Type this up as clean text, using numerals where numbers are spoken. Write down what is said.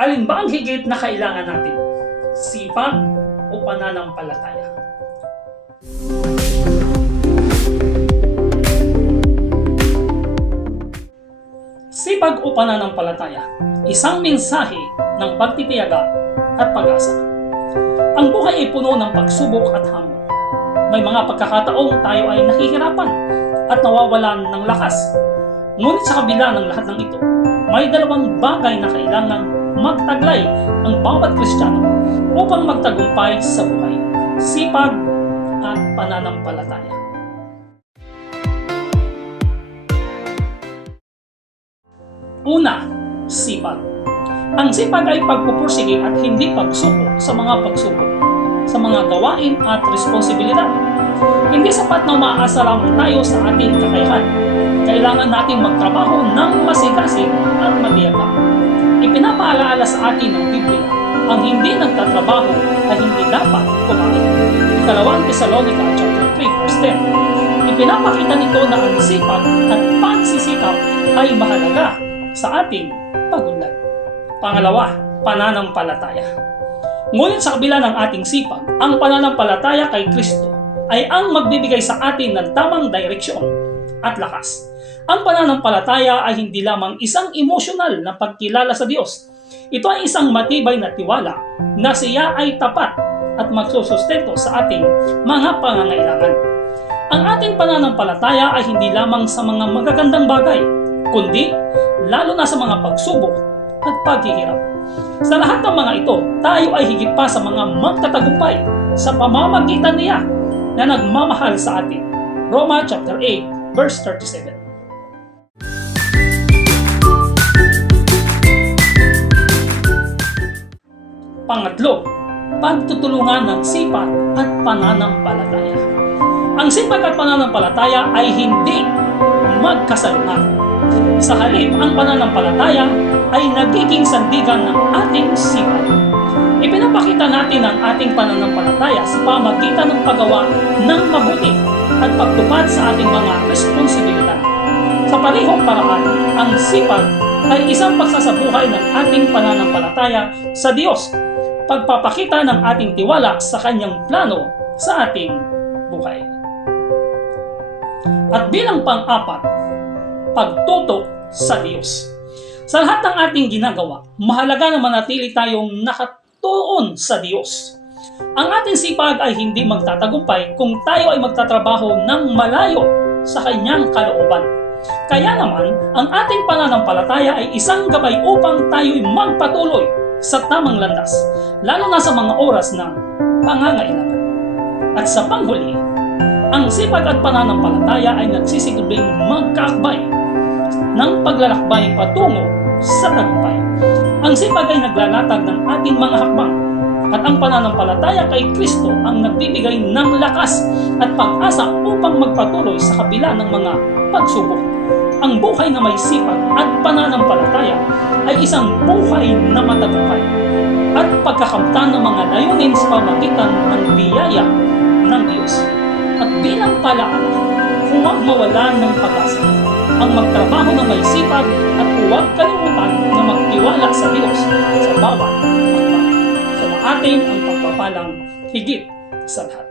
Alin ba ang higit na kailangan natin? Sipag o pananampalataya? Sipag o pananampalataya, isang mensahe ng pagtitiyaga at pag-asa. Ang buhay ay puno ng pagsubok at hamon. May mga pagkakataong tayo ay nahihirapan at nawawalan ng lakas. Ngunit sa kabila ng lahat ng ito, may dalawang bagay na kailangang magtaglay ang bawat Kristiyano upang magtagumpay sa buhay: sipag at pananampalataya. Una, sipag. Ang sipag ay pagpupursige at hindi pagsuko sa mga pagsubok, sa mga gawain at responsibilidad. Hindi sapat na umaasa lamang tayo sa ating kakayahan. Kailangan nating magtrabaho ng masigasig at matiyaga. Ipinapaalaala sa atin ng Biblia, ang hindi nagtatrabaho ay hindi dapat kumain. Ikalawang Tesalonica chapter 3 verse 10. Ipinapakita nito na ang sipag at pagsisikap ay mahalaga sa ating pagunlad. Pangalawa, pananampalataya. Ngunit sa kabila ng ating sipag, ang pananampalataya kay Kristo ay ang magbibigay sa atin ng tamang direksyon at lakas. Ang pananampalataya ay hindi lamang isang emosyonal na pagkilala sa Diyos. Ito ay isang matibay na tiwala na siya ay tapat at magsusustento sa ating mga pangangailangan. Ang ating pananampalataya ay hindi lamang sa mga magagandang bagay, kundi lalo na sa mga pagsubok at paghihirap. Sa lahat ng mga ito, tayo ay higit pa sa mga magtatagumpay sa pamamagitan niya na nagmamahal sa atin. Roma chapter 8 verse 37. Pangatlo, pagtutulungan ng sipag at pananampalataya. Ang sipag at pananampalataya ay hindi magkasalungat. Sa halip, ang pananampalataya ay nagiging sandigan ng ating sipag. Ipinapakita natin ang ating pananampalataya sa pamagitan ng paggawa ng mabuti at pagtupad sa ating mga responsibilidad. Sa parehong paraan, ang sipag ay isang pagsasabuhay ng ating pananampalataya sa Diyos, pagpapakita ng ating tiwala sa Kanyang plano sa ating buhay. At bilang pang-apat, pagtutok sa Diyos. Sa lahat ng ating ginagawa, mahalaga na manatili tayong nakatuon sa Diyos. Ang ating sipag ay hindi magtatagumpay kung tayo ay magtatrabaho ng malayo sa Kanyang kalooban. Kaya naman, ang ating pananampalataya ay isang gabay upang tayo'y magpatuloy sa tamang landas, lalo na sa mga oras ng pangangailangan. At sa panghuli, ang sipag at pananampalataya ay nagsisilbing magkaakbay ng paglalakbay patungo sa tagumpay. Ang sipag ay naglalatag ng ating mga hakbang, at ang pananampalataya kay Kristo ang nagbibigay ng lakas at pag-asa upang magpatuloy sa kabila ng mga pagsubok. Ang buhay na may sipag at pananampalataya ay isang buhay na matagumpay at pagkakamtan ng mga layunin sa pamagitan ng biyaya ng Diyos. At bilang palaala, huwag mawalan ng pag-asa ang magtrabaho na may sipag at huwag kalimutan na magtiwala sa Diyos sa bawat hakbang. Sa atin ang pagpapalang higit sa lahat.